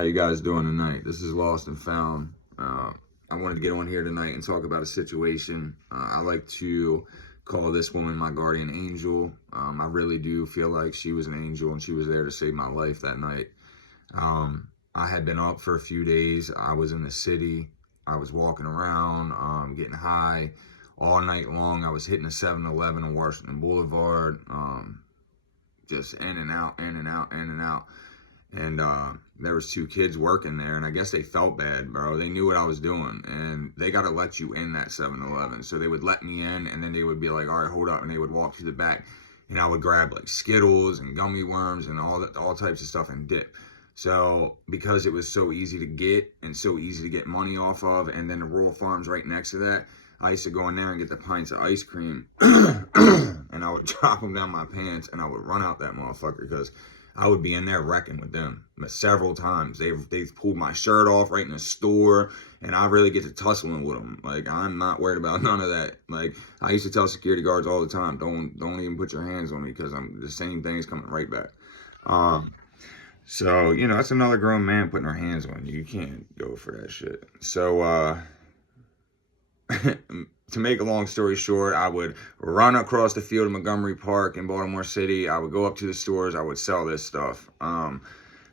How you guys doing tonight? This is Lost and Found. I wanted to get on here tonight and talk about a situation. I like to call this woman my guardian angel. I really do feel like she was an angel and she was there to save my life that night. I had been up for a few days. I was in the city. I was walking around, getting high all night long. I was hitting a 7-Eleven on Washington Boulevard, just in and out, in and out, in and out. And there was 2 kids working there, and I guess they felt bad, bro. They knew what I was doing, and they got to let you in that 7-Eleven. So they would let me in, and then they would be like, all right, hold up, and they would walk to the back, and I would grab like Skittles and gummy worms and all types of stuff and dip. So because it was so easy to get and so easy to get money off of, and then the rural farms right next to that, I used to go in there and get the pints of ice cream, and I would drop them down my pants, and I would run out that motherfucker because I would be in there wrecking with them several times. They've pulled my shirt off right in the store, and I really get to tussling with them. Like, I'm not worried about none of that. Like, I used to tell security guards all the time, don't even put your hands on me, because the same thing's coming right back. So, you know, that's another grown man putting her hands on you. You can't go for that shit. So, to make a long story short, I would run across the field of Montgomery Park in Baltimore City. I would go up to the stores. I would sell this stuff.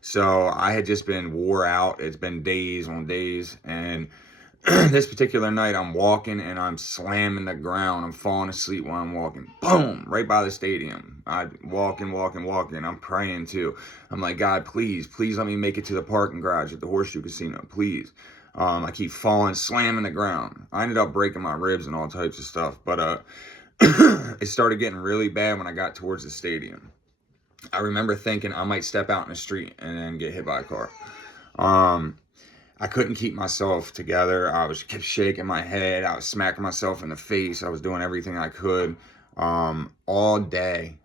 So I had just been wore out. It's been days on days. And this particular night, I'm walking and I'm slamming the ground. I'm falling asleep while I'm walking. Boom! Right by the stadium. I'm walking. I'm praying too. I'm like, God, please let me make it to the parking garage at the Horseshoe Casino. Please. I keep falling, slamming the ground. I ended up breaking my ribs and all types of stuff. But it started getting really bad when I got towards the stadium. I remember thinking I might step out in the street and then get hit by a car. I couldn't keep myself together. I kept shaking my head. I was smacking myself in the face. I was doing everything I could. All day,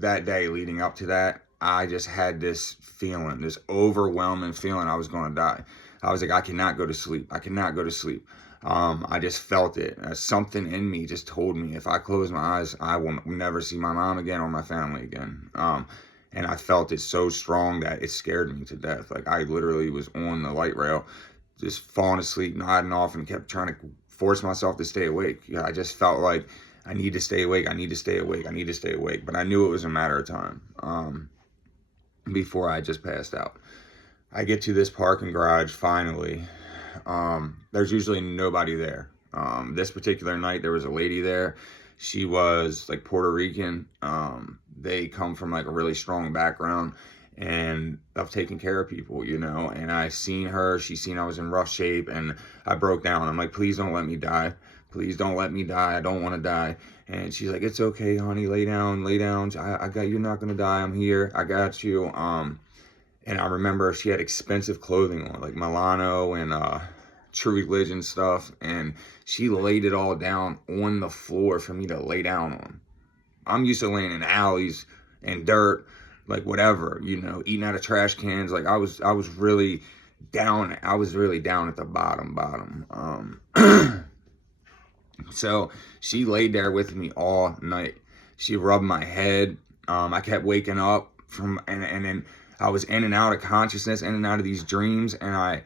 that day leading up to that, I just had this feeling, this overwhelming feeling I was going to die. I was like, I cannot go to sleep. I cannot go to sleep. I just felt it. Something in me just told me if I close my eyes, I will never see my mom again or my family again. And I felt it so strong that it scared me to death. Like, I literally was on the light rail, just falling asleep, nodding off, and kept trying to force myself to stay awake. Yeah, I just felt like I need to stay awake. I need to stay awake. I need to stay awake. But I knew it was a matter of time before I just passed out. I get to this parking garage finally. There's usually nobody there. This particular night, there was a lady there. She was like Puerto Rican. They come from like a really strong background and of taking care of people, you know. And I seen her. She seen I was in rough shape, and I broke down. I'm like, please don't let me die. Please don't let me die. I don't want to die. And she's like, it's okay, honey. Lay down, lay down. I got, you're not gonna die. I'm here. I got you. And I remember she had expensive clothing on, like Milano and True Religion stuff. And she laid it all down on the floor for me to lay down on. I'm used to laying in alleys and dirt, like whatever, you know, eating out of trash cans. Like I was really down. I was really down at the bottom. So she laid there with me all night. She rubbed my head. I kept waking up and then I was in and out of consciousness, in and out of these dreams, and I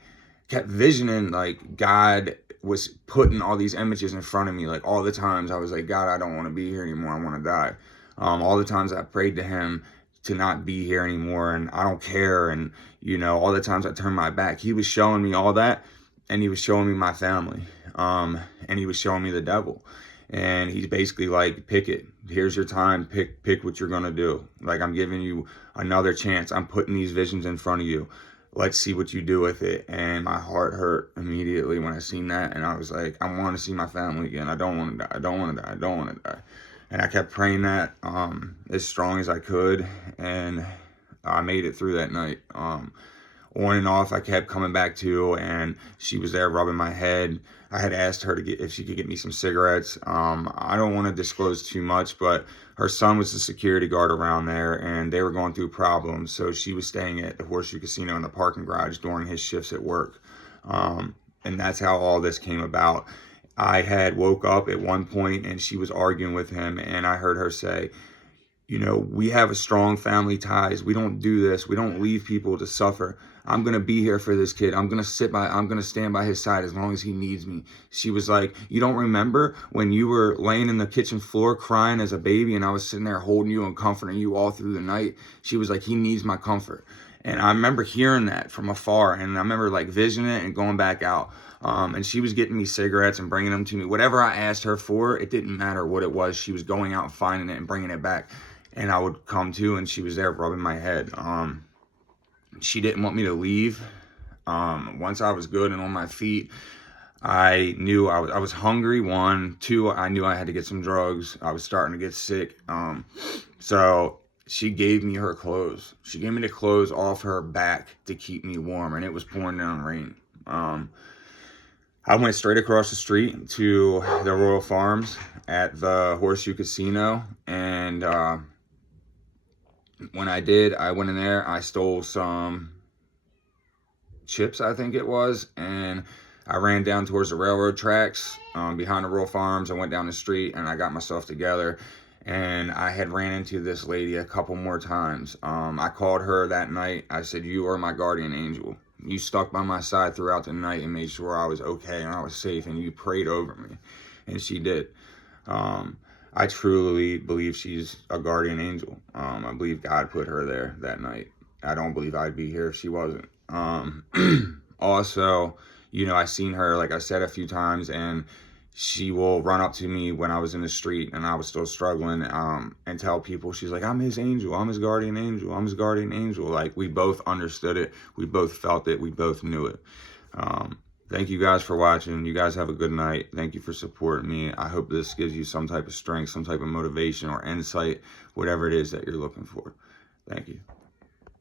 kept visioning like God was putting all these images in front of me. Like all the times I was like, God, I don't want to be here anymore. I want to die. All the times I prayed to him to not be here anymore, and I don't care. And, you know, all the times I turned my back, he was showing me all that, and he was showing me my family, and he was showing me the devil. And he's basically like, pick it. Here's your time. Pick what you're going to do. Like, I'm giving you another chance. I'm putting these visions in front of you. Let's see what you do with it. And my heart hurt immediately when I seen that. And I was like, I want to see my family again. I don't want to die. I don't want to die. I don't want to die. And I kept praying that as strong as I could. And I made it through that night. On and off, I kept coming back to, and she was there rubbing my head. I had asked her if she could get me some cigarettes. I don't want to disclose too much, but her son was the security guard around there, and they were going through problems. So she was staying at the Horseshoe Casino in the parking garage during his shifts at work. And that's how all this came about. I had woke up at one point, and she was arguing with him, and I heard her say, you know, we have a strong family ties. We don't do this. We don't leave people to suffer. I'm going to be here for this kid. I'm going to stand by his side as long as he needs me. She was like, you don't remember when you were laying in the kitchen floor crying as a baby and I was sitting there holding you and comforting you all through the night? She was like, he needs my comfort. And I remember hearing that from afar, and I remember like visioning it and going back out. And she was getting me cigarettes and bringing them to me. Whatever I asked her for, it didn't matter what it was. She was going out and finding it and bringing it back. And I would come to, and she was there rubbing my head. She didn't want me to leave. Once I was good and on my feet, I knew I was hungry, one. Two, I knew I had to get some drugs. I was starting to get sick. So she gave me her clothes. She gave me the clothes off her back to keep me warm, and it was pouring down rain. I went straight across the street to the Royal Farms at the Horseshoe Casino, and when I did, I went in there, I stole some chips, I think it was, and I ran down towards the railroad tracks behind the Royal Farms. I went down the street, and I got myself together, and I had ran into this lady a couple more times. I called her that night. I said, you are my guardian angel. You stuck by my side throughout the night and made sure I was okay and I was safe, and you prayed over me. And she did. I truly believe she's a guardian angel. I believe God put her there that night. I don't believe I'd be here if she wasn't. Also, you know, I seen her, like I said, a few times, and she will run up to me when I was in the street and I was still struggling, and tell people, she's like, I'm his angel, I'm his guardian angel, I'm his guardian angel. Like, we both understood it, we both felt it, we both knew it. Thank you guys for watching. You guys have a good night. Thank you for supporting me. I hope this gives you some type of strength, some type of motivation or insight, whatever it is that you're looking for. Thank you.